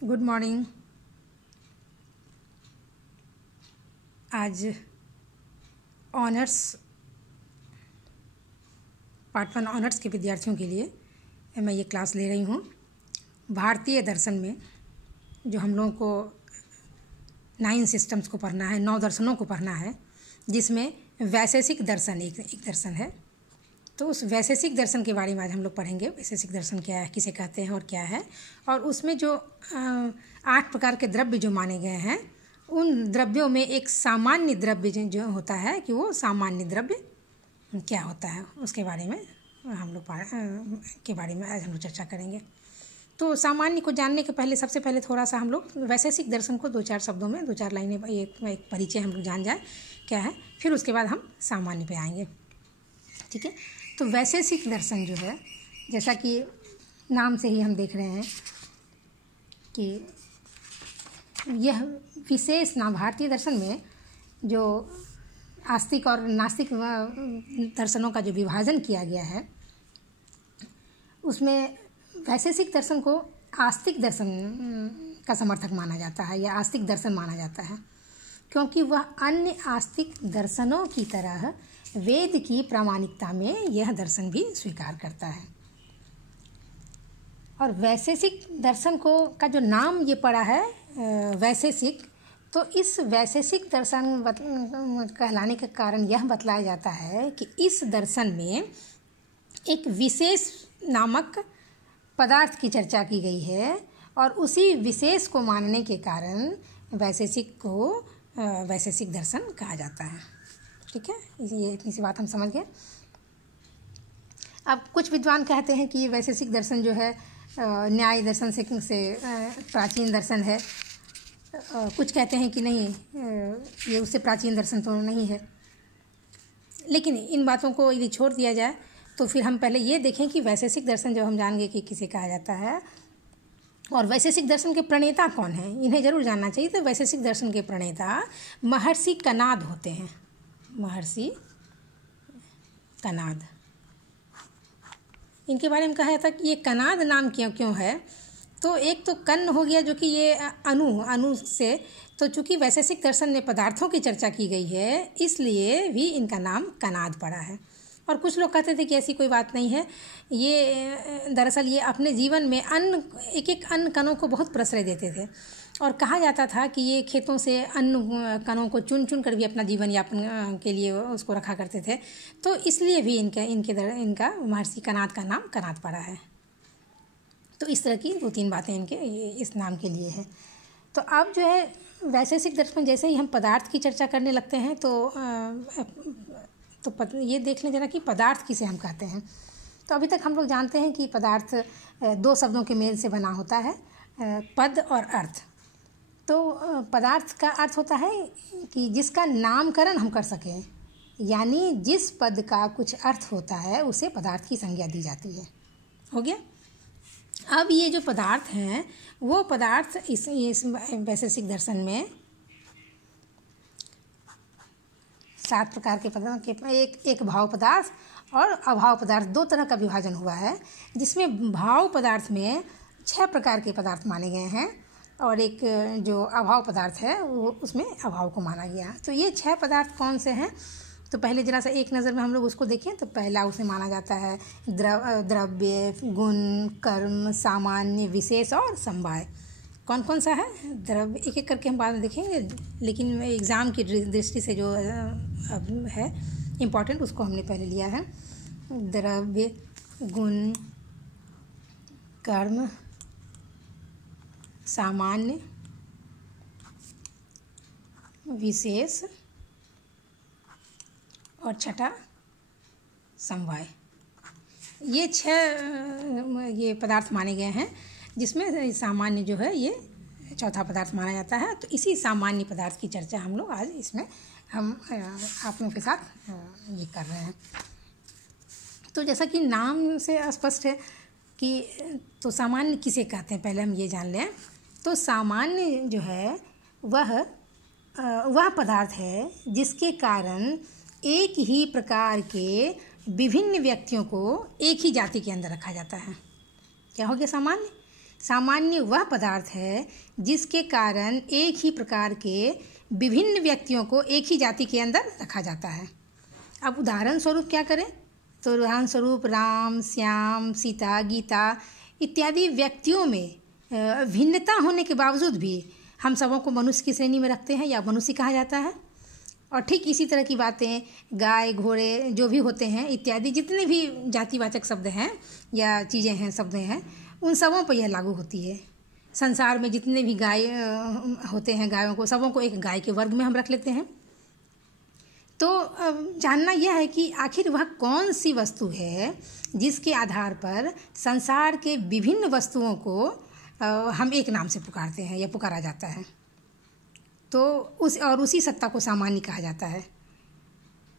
Good morning. आज honours part 1 honours के विद्यार्थियों के लिए मैं ये क्लास ले रही हूँ। भारतीय दर्शन में जो हम लोगों को 9 सिस्टम्स को पढ़ना है, 9 दर्शनों को पढ़ना है, जिसमें वैशेषिक दर्शन एक दर्शन है। तो उस वैशेषिक दर्शन के बारे में आज हम लोग पढ़ेंगे। वैशेषिक दर्शन क्या है, किसे कहते हैं और क्या है, और उसमें जो 8 प्रकार के द्रव्य जो माने गए हैं, उन द्रव्यों में एक सामान्य द्रव्य जो होता है कि वो सामान्य द्रव्य क्या होता है, उसके बारे में हम लोग आज हम लोग चर्चा करेंगे। तो सामान्य को जानने के पहले सबसे पहले थोड़ा सा हम लोग वैशेषिक दर्शन को 2-4 शब्दों में 2-4 लाइनें एक परिचय हम लोग जान जाए क्या है, फिर उसके बाद हम सामान्य पे आएंगे। ठीक है। तो वैशेषिक दर्शन जो है, जैसा कि नाम से ही हम देख रहे हैं कि यह विशेष नाम भारतीय दर्शन में जो आस्तिक और नास्तिक दर्शनों का जो विभाजन किया गया है, उसमें वैशेषिक दर्शन को आस्तिक दर्शन का समर्थक माना जाता है या आस्तिक दर्शन माना जाता है, क्योंकि वह अन्य आस्तिक दर्शनों की तरह वेद की प्रामाणिकता में यह दर्शन भी स्वीकार करता है। और वैशेषिक दर्शन का जो नाम ये पड़ा है वैशेषिक, तो इस वैशेषिक दर्शन कहलाने का कारण यह बतलाया जाता है कि इस दर्शन में एक विशेष नामक पदार्थ की चर्चा की गई है, और उसी विशेष को मानने के कारण वैशेषिक को वैशेषिक दर्शन कहा जाता है। ठीक है, ये इतनी सी बात हम समझ गए। अब कुछ विद्वान कहते हैं कि वैशेषिक दर्शन जो है न्याय दर्शन से प्राचीन दर्शन है। कुछ कहते हैं कि नहीं, ये उससे प्राचीन दर्शन तो नहीं है। लेकिन इन बातों को यदि छोड़ दिया जाए तो फिर हम पहले ये देखें कि वैशेषिक दर्शन जब हम जानेंगे कि किसे कहा जाता है और वैशेषिक दर्शन के प्रणेता कौन हैं, इन्हें जरूर जानना चाहिए। तो वैशेषिक दर्शन के प्रणेता महर्षि कणाद होते हैं। महर्षि कणाद, इनके बारे में कहा जाता है कि ये कणाद नाम क्यों है। तो एक तो कर्ण हो गया, जो कि ये अनु से, तो चूँकि वैशेषिक दर्शन में पदार्थों की चर्चा की गई है, इसलिए भी इनका नाम कणाद पड़ा है। और कुछ लोग कहते थे कि ऐसी कोई बात नहीं है, ये दरअसल ये अपने जीवन में एक अन्न कणों को बहुत प्रश्रय देते थे, और कहा जाता था कि ये खेतों से अन्न कणों को चुन कर भी अपना जीवन यापन के लिए उसको रखा करते थे। तो इसलिए भी इनका महर्षि कणाद का नाम कणाद पड़ा है। तो इस तरह की 2-3 बातें इनके इस नाम के लिए है। तो अब जो है वैशेषिक दर्शन, जैसे ही हम पदार्थ की चर्चा करने लगते हैं तो ये देख लें जरा कि पदार्थ किसे हम कहते हैं। तो अभी तक हम लोग जानते हैं कि पदार्थ 2 शब्दों के मेल से बना होता है, पद और अर्थ। तो पदार्थ का अर्थ होता है कि जिसका नामकरण हम कर सकें, यानी जिस पद का कुछ अर्थ होता है उसे पदार्थ की संज्ञा दी जाती है। हो गया। अब ये जो पदार्थ हैं, वो पदार्थ इस वैशेषिक दर्शन में 7 प्रकार के पदार्थ के एक भाव पदार्थ और अभाव पदार्थ, 2 तरह का विभाजन हुआ है, जिसमें भाव पदार्थ में 6 प्रकार के पदार्थ माने गए हैं, और एक जो अभाव पदार्थ है वो उसमें अभाव को माना गया। तो ये 6 पदार्थ कौन से हैं, तो पहले जरा सा एक नज़र में हम लोग उसको देखें। तो पहला उसे माना जाता है द्रव्य, गुण, कर्म, सामान्य, विशेष और समवाय। कौन कौन सा है द्रव्य, एक एक करके हम बाद में देखेंगे, लेकिन एग्ज़ाम की दृष्टि से जो है इम्पॉर्टेंट, उसको हमने पहले लिया है। द्रव्य, गुण, कर्म, सामान्य, विशेष और छठा समवाय। ये 6 ये पदार्थ माने गए हैं, जिसमें सामान्य जो है ये चौथा पदार्थ माना जाता है। तो इसी सामान्य पदार्थ की चर्चा हम लोग आज इसमें हम आप लोगों के साथ ये कर रहे हैं। तो जैसा कि नाम से स्पष्ट है कि तो सामान्य किसे कहते हैं, पहले हम ये जान लें। तो सामान्य जो है वह पदार्थ है जिसके कारण एक ही प्रकार के विभिन्न व्यक्तियों को एक ही जाति के अंदर रखा जाता है। क्या हो गया सामान्य? सामान्य वह पदार्थ है जिसके कारण एक ही प्रकार के विभिन्न व्यक्तियों को एक ही जाति के अंदर रखा जाता है। अब उदाहरण स्वरूप क्या करें, तो उदाहरण स्वरूप राम, श्याम, सीता, गीता इत्यादि व्यक्तियों में भिन्नता होने के बावजूद भी हम सबों को मनुष्य की श्रेणी में रखते हैं या मनुष्य कहा जाता है। और ठीक इसी तरह की बातें गाय, घोड़े जो भी होते हैं इत्यादि जितने भी जातिवाचक शब्द हैं या चीज़ें हैं, शब्द हैं, उन सबों पर यह लागू होती है। संसार में जितने भी गाय होते हैं, गायों को सबों को एक गाय के वर्ग में हम रख लेते हैं। तो जानना यह है कि आखिर वह कौन सी वस्तु है जिसके आधार पर संसार के विभिन्न वस्तुओं को हम एक नाम से पुकारते हैं या पुकारा जाता है। तो उसी सत्ता को सामान्य कहा जाता है।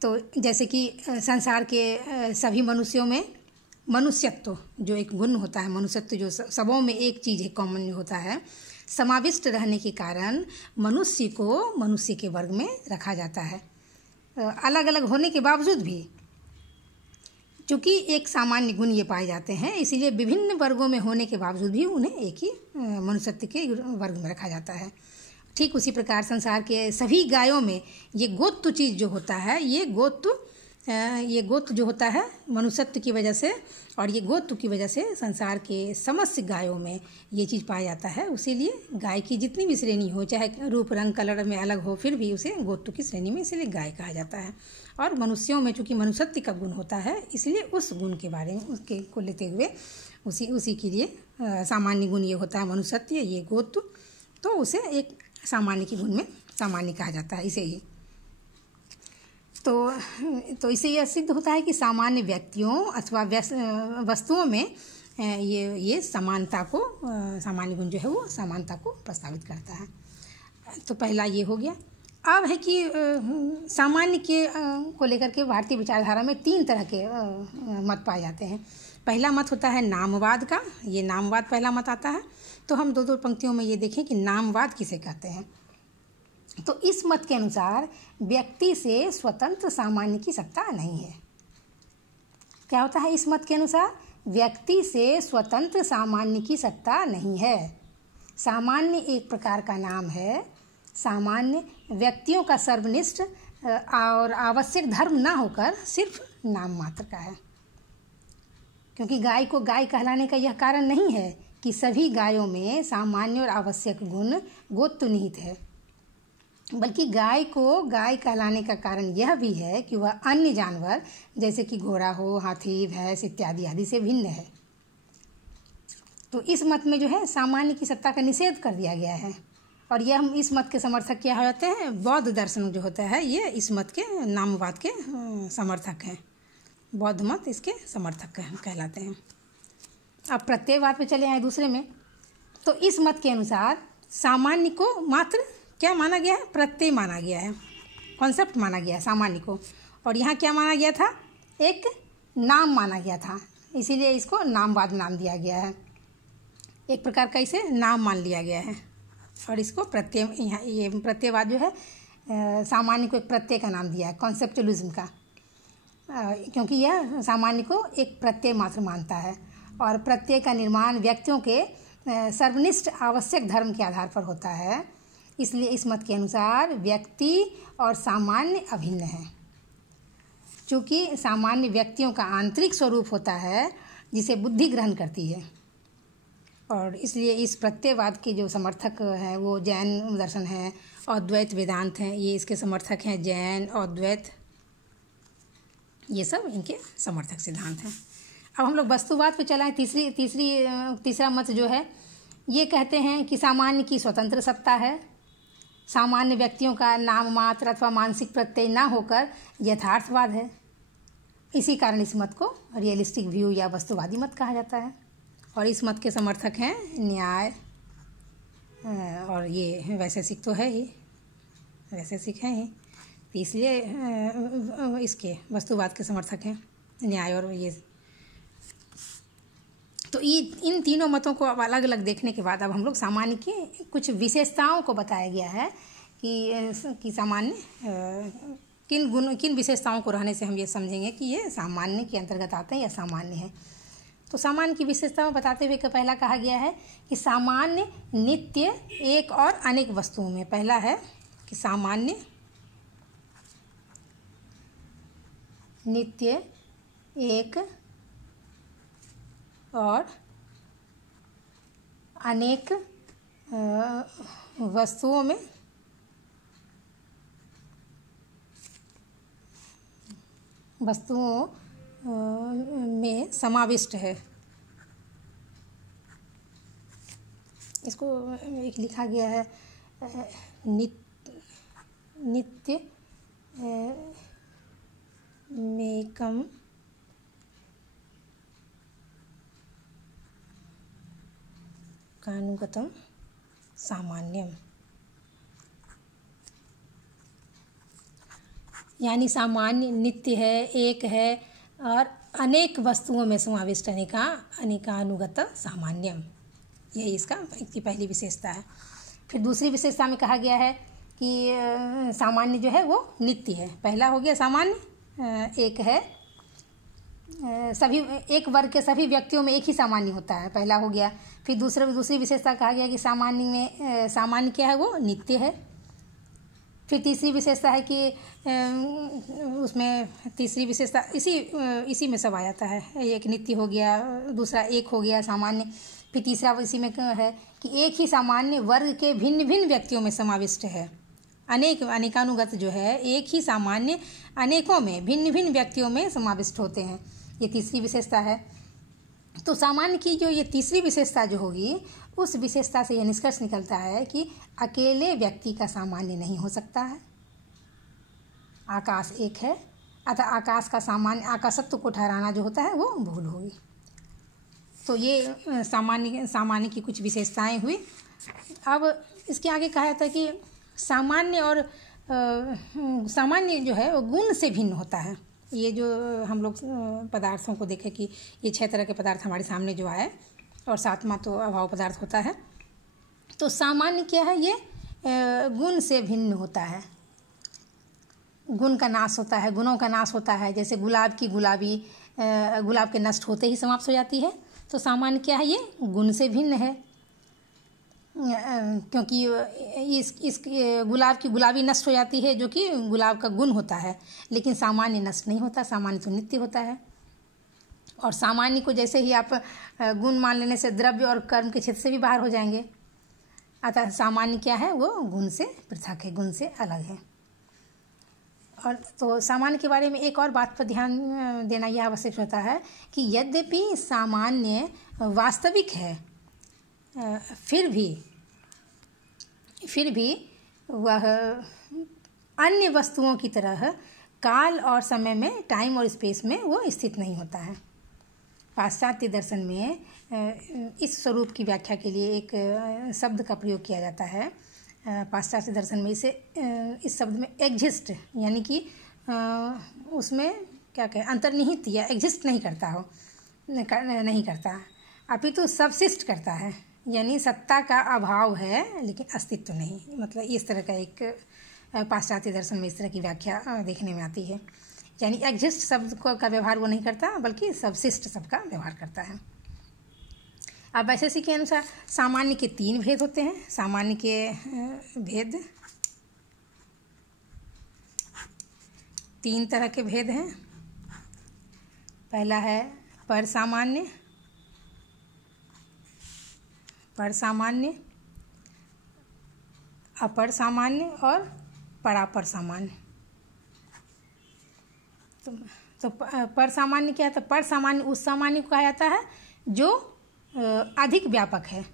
तो जैसे कि संसार के सभी मनुष्यों में मनुष्यत्व जो एक गुण होता है, मनुष्यत्व जो सबों में एक चीज़ है, कॉमन होता है, समाविष्ट रहने के कारण मनुष्य को मनुष्य के वर्ग में रखा जाता है। अलग अलग होने के बावजूद भी चूँकि एक सामान्य गुण ये पाए जाते हैं, इसीलिए विभिन्न वर्गों में होने के बावजूद भी उन्हें एक ही मनुष्यत्व के वर्ग में रखा जाता है। ठीक उसी प्रकार संसार के सभी गायों में ये गोत्व चीज़ जो होता है, ये गोत्व जो होता है मनुष्यत्व की वजह से, और ये गोत्व की वजह से संसार के समस्त गायों में ये चीज़ पाया जाता है। इसीलिए गाय की जितनी भी श्रेणी हो, चाहे रूप रंग कलर में अलग हो, फिर भी उसे गोत्व की श्रेणी में इसीलिए गाय कहा जाता है। और मनुष्यों में चूँकि मनुष्यत्व का गुण होता है, इसलिए उस गुण के बारे में उसके को लेते हुए उसी के लिए सामान्य गुण ये होता है मनुष्यत्व, ये गोत्व, तो उसे एक सामान्य के गुण में सामान्य कहा जाता है। इसे ही तो इससे यह सिद्ध होता है कि सामान्य व्यक्तियों अथवा वस्तुओं में ये समानता को, सामान्य गुण जो है वो समानता को प्रस्तावित करता है। तो पहला ये हो गया। अब है कि सामान्य के को लेकर के भारतीय विचारधारा में 3 तरह के मत पाए जाते हैं। पहला मत होता है नामवाद का, ये नामवाद पहला मत आता है। तो हम 2 पंक्तियों में ये देखें कि नामवाद किसे कहते हैं। तो इस मत के अनुसार व्यक्ति से स्वतंत्र सामान्य की सत्ता नहीं है। क्या होता है इस मत के अनुसार? व्यक्ति से स्वतंत्र सामान्य की सत्ता नहीं है। सामान्य एक प्रकार का नाम है। सामान्य व्यक्तियों का सर्वनिष्ठ और आवश्यक धर्म ना होकर सिर्फ नाम मात्र का है। क्योंकि गाय को गाय कहलाने का यह कारण नहीं है कि सभी गायों में सामान्य और आवश्यक गुण गोत्व निहित है, बल्कि गाय को गाय कहलाने का कारण यह भी है कि वह अन्य जानवर जैसे कि घोड़ा हो, हाथी, भैंस इत्यादि आदि से भिन्न है। तो इस मत में जो है सामान्य की सत्ता का निषेध कर दिया गया है। और यह हम इस मत के समर्थक क्या होते हैं? बौद्ध दर्शन जो होता है ये इस मत के नामवाद के समर्थक हैं। बौद्ध मत इसके समर्थक कहलाते हैं। अब प्रत्ययवाद पे चले आए दूसरे में। तो इस मत के अनुसार सामान्य को मात्र क्या माना गया है? प्रत्यय माना गया है, कॉन्सेप्ट माना गया है सामान्य को। और यहाँ क्या माना गया था? एक नाम माना गया था, इसीलिए इसको नामवाद नाम दिया गया है। एक प्रकार का इसे नाम मान लिया गया है। और इसको प्रत्यय, यहाँ ये प्रत्ययवाद जो है सामान्य को एक प्रत्यय का नाम दिया है, कॉन्सेप्चुअलिज्म का, क्योंकि यह सामान्य को एक प्रत्यय मात्र मानता है। और प्रत्यय का निर्माण व्यक्तियों के सर्वनिष्ठ आवश्यक धर्म के आधार पर होता है। इसलिए इस मत के अनुसार व्यक्ति और सामान्य अभिन्न हैं। चूँकि सामान्य व्यक्तियों का आंतरिक स्वरूप होता है जिसे बुद्धि ग्रहण करती है। और इसलिए इस प्रत्ययवाद के जो समर्थक हैं वो जैन दर्शन है, अद्वैत वेदांत हैं, ये इसके समर्थक हैं। जैन, अद्वैत, ये सब इनके समर्थक सिद्धांत हैं। अब हम लोग वस्तुवाद पे चलाएं। तीसरा मत जो है ये कहते हैं कि सामान्य की स्वतंत्र सत्ता है। सामान्य व्यक्तियों का नाम मात्र अथवा मानसिक प्रत्यय ना होकर यथार्थवाद है। इसी कारण इस मत को रियलिस्टिक व्यू या वस्तुवादी मत कहा जाता है। और इस मत के समर्थक हैं न्याय, और ये वैशेषिक तो है ही, वैशेषिक हैं ही, तो इसलिए इसके वस्तुवाद के समर्थक हैं न्याय और ये। तो इन तीनों मतों को अब अलग अलग देखने के बाद अब हम लोग सामान्य की कुछ विशेषताओं को बताया गया है कि सामान्य किन विशेषताओं को रहने से हम ये समझेंगे कि ये सामान्य के अंतर्गत आते हैं या सामान्य है। तो सामान्य की विशेषताओं बताते हुए पहला कहा गया है कि सामान्य, नित्य, एक और अनेक वस्तुओं में। पहला है कि सामान्य, नित्य, एक और अनेक वस्तुओं में समाविष्ट है। इसको एक लिखा गया है नित्य मेकम कानुगतम सामान्यम, यानी सामान्य, नित्य है, एक है और अनेक वस्तुओं में समाविष्ट अनेकानुगत सामान्यम, यही इसका पहली विशेषता है। फिर दूसरी विशेषता में कहा गया है कि सामान्य जो है वो नित्य है। पहला हो गया सामान्य, एक है, सभी एक वर्ग के सभी व्यक्तियों में एक ही सामान्य होता है, पहला हो गया। फिर दूसरी विशेषता कहा गया कि सामान्य क्या है, वो नित्य है। फिर तीसरी विशेषता है कि उसमें तीसरी विशेषता इसी में सब आ जाता है। एक नित्य हो गया, दूसरा एक हो गया सामान्य, फिर तीसरा इसी में है कि एक ही सामान्य वर्ग के भिन्न भिन्न व्यक्तियों में समाविष्ट है। अनेकानुगत जो है, एक ही सामान्य अनेकों में भिन्न भिन्न व्यक्तियों में समाविष्ट होते हैं, ये तीसरी विशेषता है। तो सामान्य की जो ये तीसरी विशेषता जो होगी, उस विशेषता से यह निष्कर्ष निकलता है कि अकेले व्यक्ति का सामान्य नहीं हो सकता है। आकाश एक है, अतः आकाश का आकाशत्व को ठहराना जो होता है वो भूल होगी। तो ये सामान्य की कुछ विशेषताएं हुई। अब इसके आगे कहा जाता है कि सामान्य जो है वो गुण से भिन्न होता है। ये जो हम लोग पदार्थों को देखें कि ये 6 तरह के पदार्थ हमारे सामने जो आए और 7वां तो अभाव पदार्थ होता है। तो सामान्य क्या है, ये गुण से भिन्न होता है। गुण का नाश होता है, गुणों का नाश होता है। जैसे गुलाब के नष्ट होते ही समाप्त हो जाती है। तो सामान्य क्या है, ये गुण से भिन्न है, क्योंकि इस गुलाब की गुलाबी नष्ट हो जाती है, जो कि गुलाब का गुण होता है, लेकिन सामान्य नष्ट नहीं होता। सामान्य तो नित्य होता है। और सामान्य को जैसे ही आप गुण मान लेने से द्रव्य और कर्म के क्षेत्र से भी बाहर हो जाएंगे। अतः सामान्य क्या है, वो गुण से पृथक है, गुण से अलग है। और तो सामान्य के बारे में एक और बात पर ध्यान देना यह आवश्यक होता है कि यद्यपि सामान्य वास्तविक है, फिर भी वह अन्य वस्तुओं की तरह काल और समय में, टाइम और स्पेस में वो स्थित नहीं होता है। पाश्चात्य दर्शन में इस स्वरूप की व्याख्या के लिए एक शब्द का प्रयोग किया जाता है। पाश्चात्य दर्शन में इस शब्द में एग्जिस्ट, यानी कि उसमें क्या कहें, अंतर्निहित या एग्जिस्ट नहीं करता, अपितु सबसिस्ट करता है, यानी सत्ता का अभाव है लेकिन अस्तित्व नहीं। मतलब इस तरह का एक पाश्चात्य दर्शन में इस तरह की व्याख्या देखने में आती है। यानी एग्जिस्ट शब्द का व्यवहार वो नहीं करता, बल्कि सबसिस्ट शब्द का व्यवहार करता है। अब वैशेषिकी के अनुसार सामान्य के 3 भेद होते हैं। सामान्य के भेद 3 तरह के भेद हैं। पहला है परसामान्य, अपर सामान्य और परापर सामान्य। तो पर सामान्य क्या है, तो पर सामान्य उस सामान्य को कहा जाता है जो अधिक व्यापक है।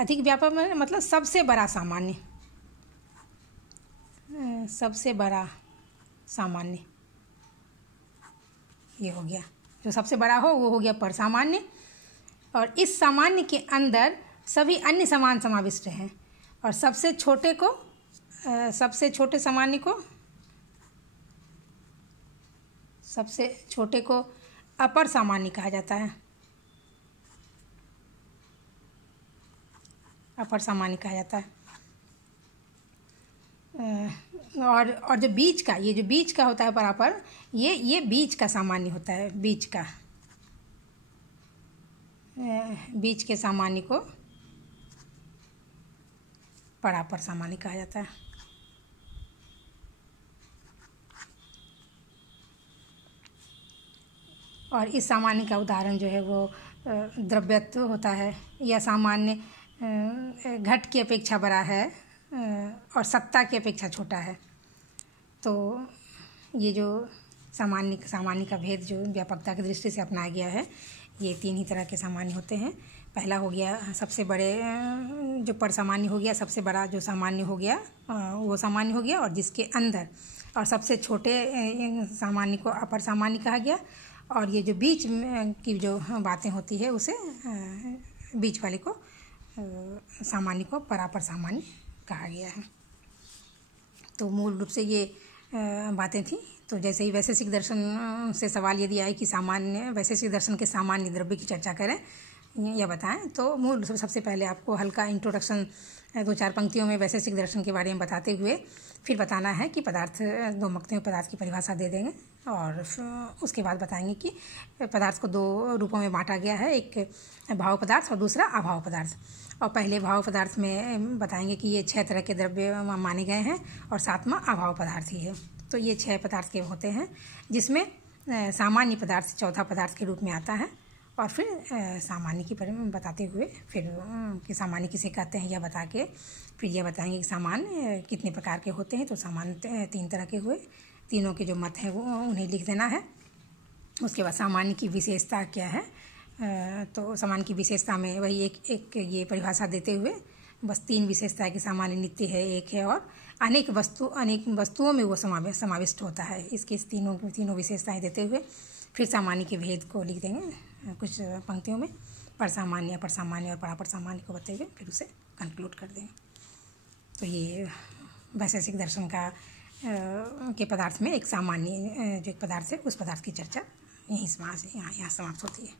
अधिक व्यापक मतलब सबसे बड़ा सामान्य, ये हो गया। जो सबसे बड़ा हो वो हो गया पर सामान्य। और इस सामान्य के अंदर सभी अन्य समान समाविष्ट हैं। और सबसे छोटे को अपर सामान्य कहा जाता है। अपर सामान्य कहा जाता है। और जो बीच का होता है परापर, ये बीच का सामान्य होता है। बीच का बीच के सामान्य को परापर सामान्य कहा जाता है। और इस सामान्य का उदाहरण जो है वो द्रव्यत्व होता है, या सामान्य घट की अपेक्षा बड़ा है और सत्ता की अपेक्षा छोटा है। तो ये जो सामान्य का भेद जो व्यापकता की दृष्टि से अपनाया गया है, ये 3 ही तरह के सामान्य होते हैं। पहला हो गया सबसे बड़े जो परसामान्य हो गया, सबसे बड़ा जो सामान्य हो गया वो सामान्य हो गया, और जिसके अंदर और सबसे छोटे सामान्य को अपर सामान्य कहा गया। और ये जो बीच की जो बातें होती है उसे बीच वाले को सामान्य को परापर सामान्य कहा गया है। तो मूल रूप से ये बातें थी। तो जैसे ही वैशेषिक दर्शन से सवाल यदि आए कि वैशेषिक दर्शन के सामान्य द्रव्य की चर्चा करें या बताएं, तो मूल रूप से सबसे पहले आपको हल्का इंट्रोडक्शन 2-4 पंक्तियों में वैशेषिक दर्शन के बारे में बताते हुए फिर बताना है कि 2 पंक्तियों में पदार्थ की परिभाषा दे देंगे, और उसके बाद बताएंगे कि पदार्थ को 2 रूपों में बांटा गया है, एक भाव पदार्थ और दूसरा अभाव पदार्थ। और पहले भाव पदार्थ में बताएंगे कि ये 6 तरह के द्रव्य माने गए हैं, और 7वां अभाव पदार्थ ही है। तो ये 6 पदार्थ के होते हैं, जिसमें सामान्य पदार्थ चौथा पदार्थ के रूप में आता है। और फिर सामान्य की बताते हुए फिर कि सामान्य किसे कहते हैं यह बता के फिर यह बताएंगे कि सामान्य कितने प्रकार के होते हैं। तो सामान्य 3 तरह के हुए, तीनों के जो मत हैं वो उन्हें लिख देना है। उसके बाद सामान्य की विशेषता क्या है, तो सामान्य की विशेषता में वही एक ये परिभाषा देते हुए बस 3 विशेषता है कि सामान्य नित्य है, एक है, और अनेक वस्तुओं में वो समाविष्ट होता है। इसकी तीनों विशेषताएं देते हुए फिर सामान्य के भेद को लिख देंगे कुछ पंक्तियों में, परसामान्य, अपर सामान्य और परापर सामान्य को बताते हुए फिर उसे कंक्लूड कर देंगे। तो ये वैशेषिक दर्शन का के पदार्थ में एक सामान्य जो एक पदार्थ है उस पदार्थ की चर्चा यहाँ समाप्त होती है।